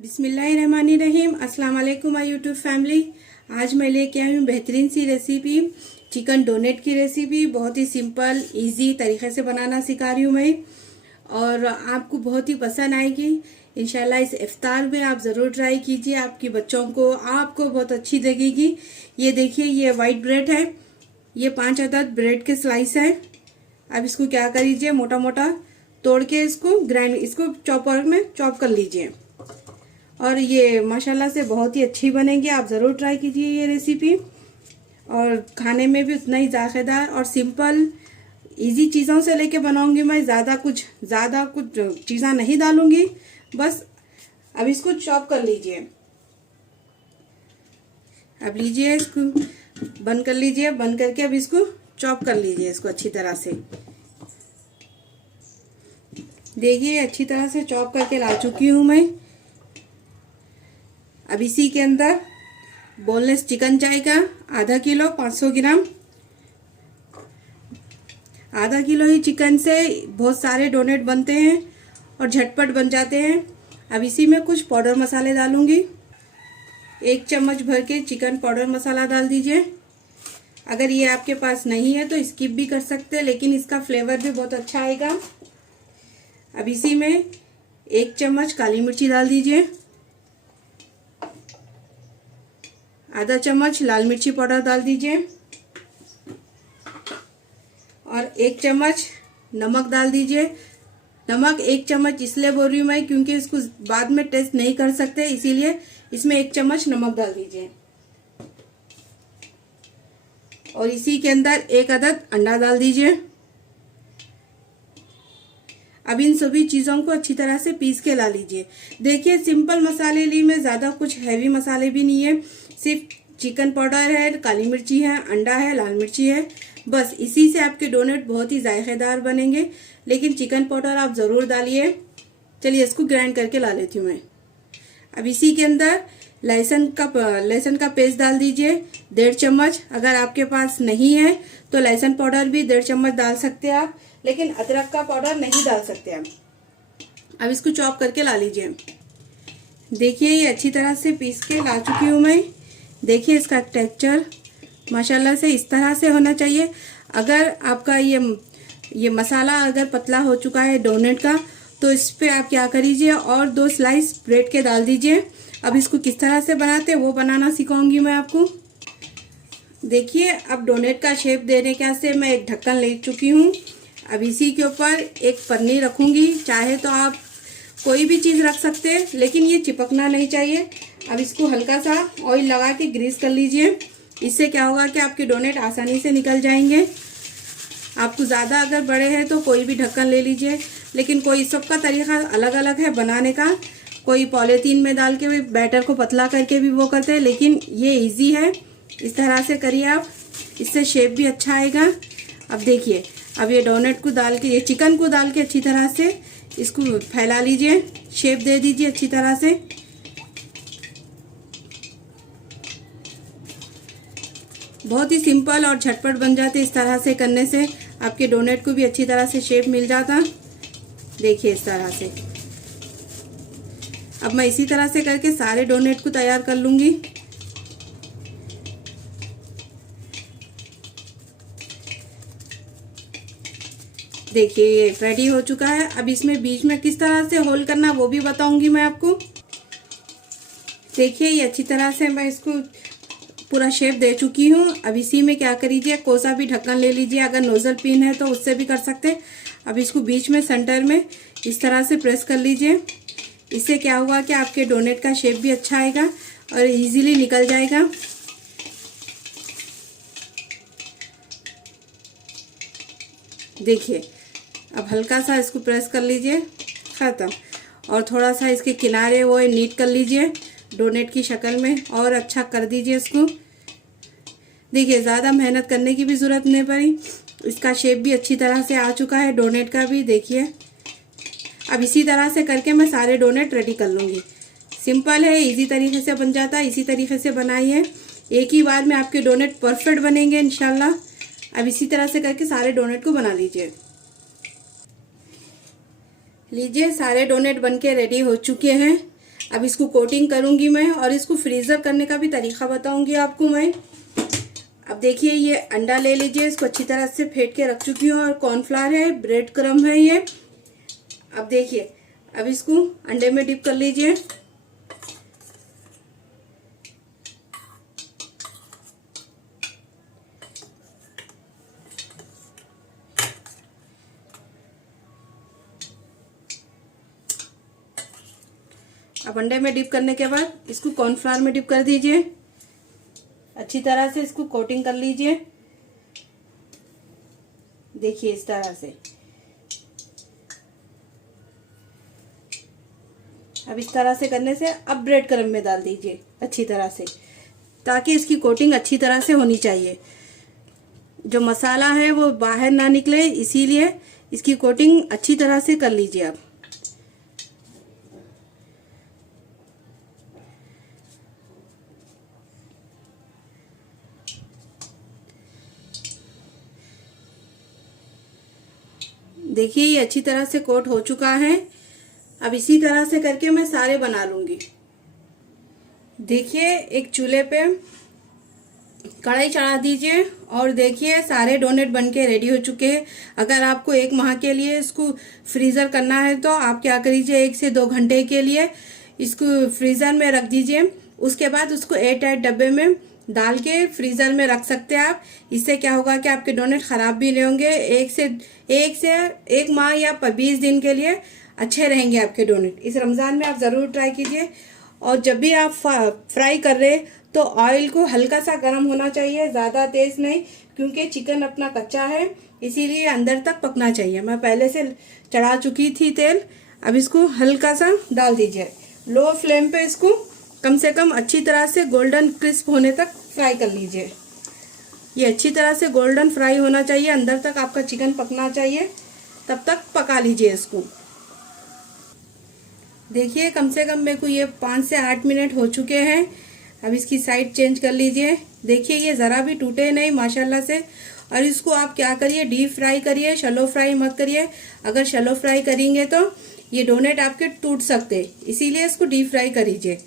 बिस्मिल्लाहिर्रहमानिर्रहीम। अस्सलाम वालेकुम माय यूट्यूब फैमिली। आज मैं लेके आई हूँ बेहतरीन सी रेसिपी, चिकन डोनेट की रेसिपी। बहुत ही सिंपल इजी तरीके से बनाना सिखा रही हूँ मैं, और आपको बहुत ही पसंद आएगी इंशाल्लाह। इस इफ्तार में आप ज़रूर ट्राई कीजिए, आपके बच्चों को, आपको बहुत अच्छी लगेगी। ये देखिए, ये वाइट ब्रेड है, ये 5 अदद ब्रेड के स्लाइस है। अब इसको क्या करिए, मोटा मोटा तोड़ के इसको चॉपर में चॉप कर लीजिए। और ये माशाल्लाह से बहुत ही अच्छी बनेगी, आप ज़रूर ट्राई कीजिए ये रेसिपी। और खाने में भी उतना ही जायकेदार और सिंपल इजी चीज़ों से लेके बनाऊंगी मैं। ज़्यादा कुछ चीज़ें नहीं डालूंगी, बस। अब इसको चॉप कर लीजिए। अब लीजिए, इसको बंद कर लीजिए। बंद करके अब इसको चॉप कर लीजिए, इसको अच्छी तरह से। देखिए, अच्छी तरह से चॉप करके ला चुकी हूँ मैं। अब इसी के अंदर बोनलेस चिकन जाएगा, आधा किलो, 500 ग्राम। आधा किलो ही चिकन से बहुत सारे डोनेट बनते हैं और झटपट बन जाते हैं। अब इसी में कुछ पाउडर मसाले डालूंगी। 1 चम्मच भर के चिकन पाउडर मसाला डाल दीजिए। अगर ये आपके पास नहीं है तो स्किप भी कर सकते हैं, लेकिन इसका फ्लेवर भी बहुत अच्छा आएगा। अब इसी में 1 चम्मच काली मिर्ची डाल दीजिए। आधा चम्मच लाल मिर्ची पाउडर डाल दीजिए और 1 चम्मच नमक डाल दीजिए। नमक 1 चम्मच इसलिए बोल रही हूँ मैं, क्योंकि इसको बाद में टेस्ट नहीं कर सकते, इसीलिए इसमें 1 चम्मच नमक डाल दीजिए। और इसी के अंदर 1 अदद अंडा डाल दीजिए। अब इन सभी चीज़ों को अच्छी तरह से पीस के ला लीजिए। देखिए, सिंपल मसाले ली मैं, ज़्यादा कुछ हैवी मसाले भी नहीं है। सिर्फ चिकन पाउडर है, काली मिर्ची है, अंडा है, लाल मिर्ची है, बस। इसी से आपके डोनेट बहुत ही जायकेदार बनेंगे, लेकिन चिकन पाउडर आप ज़रूर डालिए। चलिए, इसको ग्राइंड करके ला लेती हूँ मैं। अब इसी के अंदर लहसुन का पेस्ट डाल दीजिए, 1.5 चम्मच। अगर आपके पास नहीं है तो लहसुन पाउडर भी 1.5 चम्मच डाल सकते हैं आप, लेकिन अदरक का पाउडर नहीं डाल सकते आप। अब इसको चॉप करके ला लीजिए। देखिए, ये अच्छी तरह से पीस के ला चुकी हूँ मैं। देखिए, इसका टेक्सचर माशाल्लाह से इस तरह से होना चाहिए। अगर आपका ये मसाला अगर पतला हो चुका है डोनेट का, तो इस पे आप क्या करिए, और 2 स्लाइस ब्रेड के डाल दीजिए। अब इसको किस तरह से बनाते हैं वो बनाना सिखाऊंगी मैं आपको। देखिए, अब डोनेट का शेप देने के वास्ते मैं एक ढक्कन ले चुकी हूँ। अब इसी के ऊपर एक पन्नी रखूंगी। चाहे तो आप कोई भी चीज़ रख सकते हैं, लेकिन ये चिपकना नहीं चाहिए। अब इसको हल्का सा ऑयल लगा के ग्रीस कर लीजिए। इससे क्या होगा कि आपके डोनेट आसानी से निकल जाएंगे। आपको ज़्यादा अगर बड़े हैं तो कोई भी ढक्कन ले लीजिए, लेकिन कोई सबका तरीका अलग अलग है बनाने का। कोई पॉलीथीन में डाल के भी बैटर को पतला करके भी वो करते हैं, लेकिन ये इजी है। इस तरह से करिए आप, इससे शेप भी अच्छा आएगा। अब देखिए, अब ये डोनेट को डाल के, ये चिकन को डाल के अच्छी तरह से इसको फैला लीजिए, शेप दे दीजिए अच्छी तरह से। बहुत ही सिंपल और झटपट बन जाते। इस तरह से करने से आपके डोनेट को भी अच्छी तरह से शेप मिल जाता। देखिए, इस तरह से। अब मैं इसी तरह से करके सारे डोनेट को तैयार कर लूंगी। देखिए, ये रेडी हो चुका है। अब इसमें बीच में किस तरह से होल करना वो भी बताऊंगी मैं आपको। देखिए, ये अच्छी तरह से मैं इसको पूरा शेप दे चुकी हूँ। अब इसी में क्या करिए, कोसा भी ढक्कन ले लीजिए। अगर नोजल पिन है तो उससे भी कर सकते हैं। अब इसको बीच में सेंटर में इस तरह से प्रेस कर लीजिए। इससे क्या हुआ कि आपके डोनेट का शेप भी अच्छा आएगा और इजीली निकल जाएगा। देखिए, अब हल्का सा इसको प्रेस कर लीजिए, ख़त्म। और थोड़ा सा इसके किनारे वो नीट कर लीजिए डोनेट की शक्ल में, और अच्छा कर दीजिए इसको। देखिए, ज़्यादा मेहनत करने की भी ज़रूरत नहीं पड़ी। इसका शेप भी अच्छी तरह से आ चुका है डोनेट का भी। देखिए, अब इसी तरह से करके मैं सारे डोनेट रेडी कर लूँगी। सिंपल है, इजी तरीके से बन जाता है। इसी तरीके से बनाइए, एक ही बार में आपके डोनेट परफेक्ट बनेंगे इंशाल्लाह। अब इसी तरह से करके सारे डोनेट को बना लीजिए। लीजिए, सारे डोनेट बनके रेडी हो चुके हैं। अब इसको कोटिंग करूंगी मैं और इसको फ्रीज़र करने का भी तरीका बताऊंगी आपको मैं। अब देखिए ये अंडा ले लीजिए, इसको अच्छी तरह से फेंट के रख चुकी हूँ और कॉर्नफ्लावर है, ब्रेड क्रम्ब है ये। अब देखिए अब इसको अंडे में डिप कर लीजिए। अब अंडे में डिप करने के बाद इसको कॉर्नफ्लावर में डिप कर दीजिए, अच्छी तरह से इसको कोटिंग कर लीजिए। देखिए इस तरह से। अब इस तरह से करने से अब ब्रेड क्रम्ब में डाल दीजिए अच्छी तरह से, ताकि इसकी कोटिंग अच्छी तरह से होनी चाहिए। जो मसाला है वो बाहर ना निकले, इसीलिए इसकी कोटिंग अच्छी तरह से कर लीजिए आप। देखिए ये अच्छी तरह से कोट हो चुका है। अब इसी तरह से करके मैं सारे बना लूंगी। देखिए एक चूल्हे पे कढ़ाई चढ़ा दीजिए और देखिए सारे डोनेट बनके रेडी हो चुके हैं। अगर आपको 1 माह के लिए इसको फ्रीज़र करना है तो आप क्या करिए, 1 से 2 घंटे के लिए इसको फ्रीज़र में रख दीजिए। उसके बाद उसको एयर टाइट डब्बे में डाल के फ्रीज़र में रख सकते हैं आप। इससे क्या होगा कि आपके डोनेट ख़राब भी नहीं होंगे। एक से 1 माह या 20 दिन के लिए अच्छे रहेंगे आपके डोनेट। इस रमज़ान में आप ज़रूर ट्राई कीजिए। और जब भी आप फ्राई कर रहे तो ऑयल को हल्का सा गर्म होना चाहिए, ज़्यादा तेज़ नहीं, क्योंकि चिकन अपना कच्चा है, इसीलिए अंदर तक पकना चाहिए। मैं पहले से चढ़ा चुकी थी तेल। अब इसको हल्का सा डाल दीजिए, लो फ्लेम पे इसको कम से कम अच्छी तरह से गोल्डन क्रिस्प होने तक फ्राई कर लीजिए। ये अच्छी तरह से गोल्डन फ्राई होना चाहिए, अंदर तक आपका चिकन पकना चाहिए, तब तक पका लीजिए इसको। देखिए कम से कम मेरे को ये 5 से 8 मिनट हो चुके हैं। अब इसकी साइड चेंज कर लीजिए। देखिए ये ज़रा भी टूटे नहीं माशाल्लाह से। और इसको आप क्या करिए, डीप फ्राई करिए, शैलो फ्राई मत करिए। अगर शैलो फ्राई करेंगे तो ये डोनेट आपके टूट सकते, इसीलिए इसको डीप फ्राई करिए।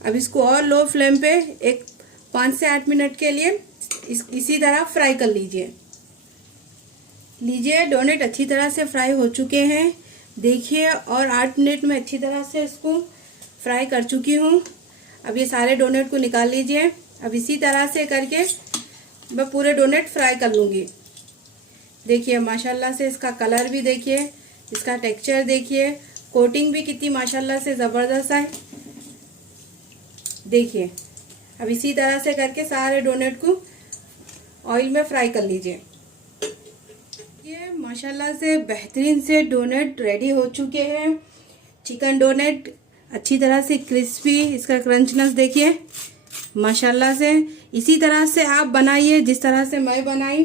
अब इसको और लो फ्लेम पे एक 5 से 8 मिनट के लिए इसी तरह फ्राई कर लीजिए। डोनेट अच्छी तरह से फ्राई हो चुके हैं देखिए, और 8 मिनट में अच्छी तरह से इसको फ्राई कर चुकी हूँ। अब ये सारे डोनेट को निकाल लीजिए। अब इसी तरह से करके मैं पूरे डोनेट फ्राई कर लूँगी। देखिए माशाल्लाह से इसका कलर भी देखिए, इसका टेक्सचर देखिए, कोटिंग भी कितनी माशाल्लाह से ज़बरदस्त है। देखिए अब इसी तरह से करके सारे डोनेट को ऑयल में फ्राई कर लीजिए। ये माशाल्लाह से बेहतरीन से डोनेट रेडी हो चुके हैं। चिकन डोनेट अच्छी तरह से क्रिस्पी, इसका क्रंचनेस देखिए माशाल्लाह से। इसी तरह से आप बनाइए जिस तरह से मैं बनाई।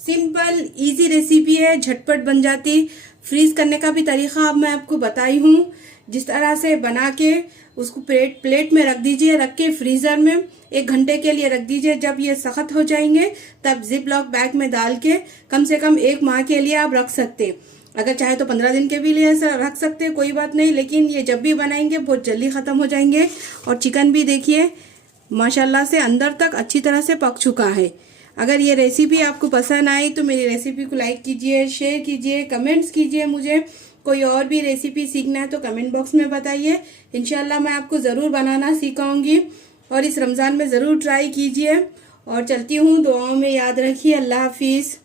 सिंपल इजी रेसिपी है, झटपट बन जाती। फ्रीज करने का भी तरीका अब मैं आपको बताई हूँ। जिस तरह से बना के उसको प्लेट में रख दीजिए, रख के फ्रीज़र में 1 घंटे के लिए रख दीजिए। जब ये सख्त हो जाएंगे तब जिप लॉक बैग में डाल के कम से कम 1 माह के लिए आप रख सकते। अगर चाहे तो 15 दिन के भी लिए रख सकते, कोई बात नहीं, लेकिन ये जब भी बनाएंगे बहुत जल्दी ख़त्म हो जाएंगे। और चिकन भी देखिए माशाल्लाह से अंदर तक अच्छी तरह से पक चुका है। अगर ये रेसिपी आपको पसंद आई तो मेरी रेसिपी को लाइक कीजिए, शेयर कीजिए, कमेंट्स कीजिए। मुझे कोई और भी रेसिपी सीखना है तो कमेंट बॉक्स में बताइए, इंशाल्लाह मैं आपको ज़रूर बनाना सिखाऊंगी। और इस रमज़ान में ज़रूर ट्राई कीजिए। और चलती हूँ, दुआओं में याद रखिए। अल्लाह हाफिज़।